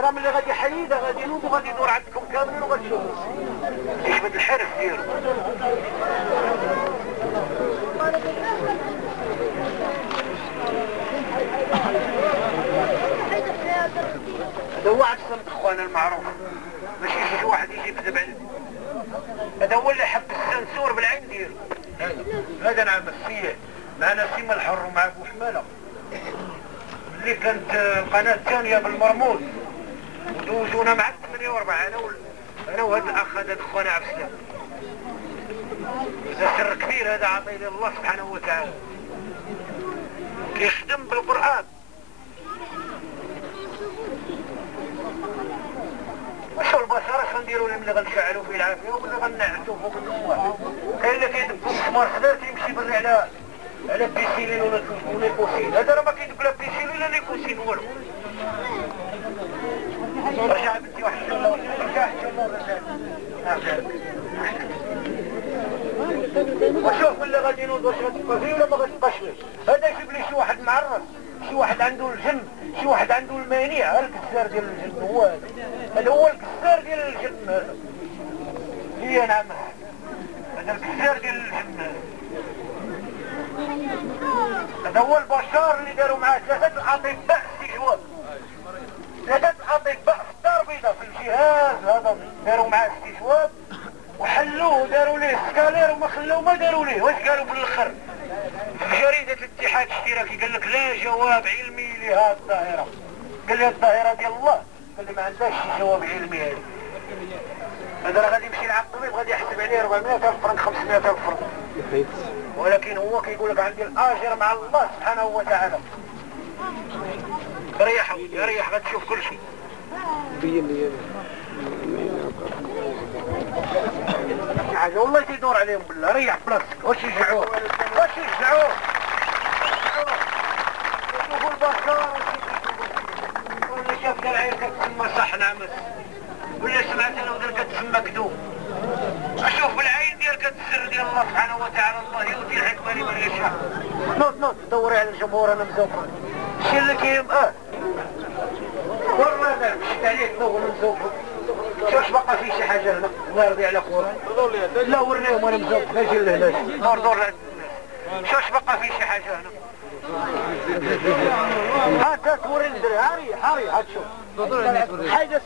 راه ملي غادي يحيدها غادي ينوض وغادي يدور عندكم كاملين وغتشوفوا يجبد الحرف ديالو. هذا هو عاد الصمت اخوانا المعروف، ماشي شي واحد يجي يكذب عليه. هذا هو اللي حب السنسور بالعين ديالو. هذا نعم السيح معنا سيما الحر ومع بو حماله اللي كانت القناه الثانيه بالمرموز ودوزونا مع 48 انا وهذا الاخ هذا خونا عبد السلام. هذا سر كبير هذا عطيه لي الله سبحانه وتعالى. كيخدم بالقران. وشو البشر اش غنديروا لهم اللي غنشعلوا فيه العافيه واللي غنعسوا فوق النواه. كاين اللي كيدبوا مسمار خضر تيمشي بري على بيسيلين ولا ليكوسين. هذا راه ما كيدق لا بيسيلين ولا ليكوسين والو. رجع بنتي واحد الشله رجع وشوف اللي غادي ينوض واش غتبقى فيه ولا ما غتبقاش فيه. هذا يجيب لي شي واحد معرس، شي واحد عنده الجن، شي واحد عنده المانع. ها الكسار ديال الجن هو هذا. هذا هو الكسار ديال الجن هذا. هي نعم هذا الكسار ديال الجن هذا. هذا هو البشار اللي داروا معاه 3 الاطباء استجواب. 3 الاطباء في الدار البيضاء في الجهاز هذا داروا معاه استجواب وحلوه وداروا ليه سكالير وما خلوه ما داروا ليه. واش قالوا بالاخر في جريده الاتحاد الاشتراكي؟ قال لك لا جواب علمي لهذه الظاهره. قال لي الظاهره ديال الله، قال لي ما عندهاش شي جواب علمي هذه. هذا راه غادي يمشي لعند الطبيب غادي يحسب عليه 400,000 فرنك 500,000 فرنك، ولكن هو كيقول لك عندي الاجر مع الله سبحانه وتعالى. ريح ودي ريح غتشوف كل شيء. حاجه والله تيدور عليهم بالله. ريح بلاصتك. واش يشجعوه واش يشجعوه يشوفوا البشر ولا شاف العين كتسمى صح نعمس ولا سمعت الاذن كتسمى كذوب. اشوف بالعين ديالك السر ديال الله سبحانه وتعالى. الله يؤتي الحكمه لمن يشاء. نوض دوري على الجمهور انا مزوق شي اللي كاين والله لا مشيت عليك نوض مزوق. واش بقى في شي حاجه هنا الله يرضي على خويا؟ لا ورنيهم انا مزوق اجي لهنا دور لهاد الناس. واش بقى في شي حاجه هنا؟ ها تا توري الدري. هاري هاد شوف حاجه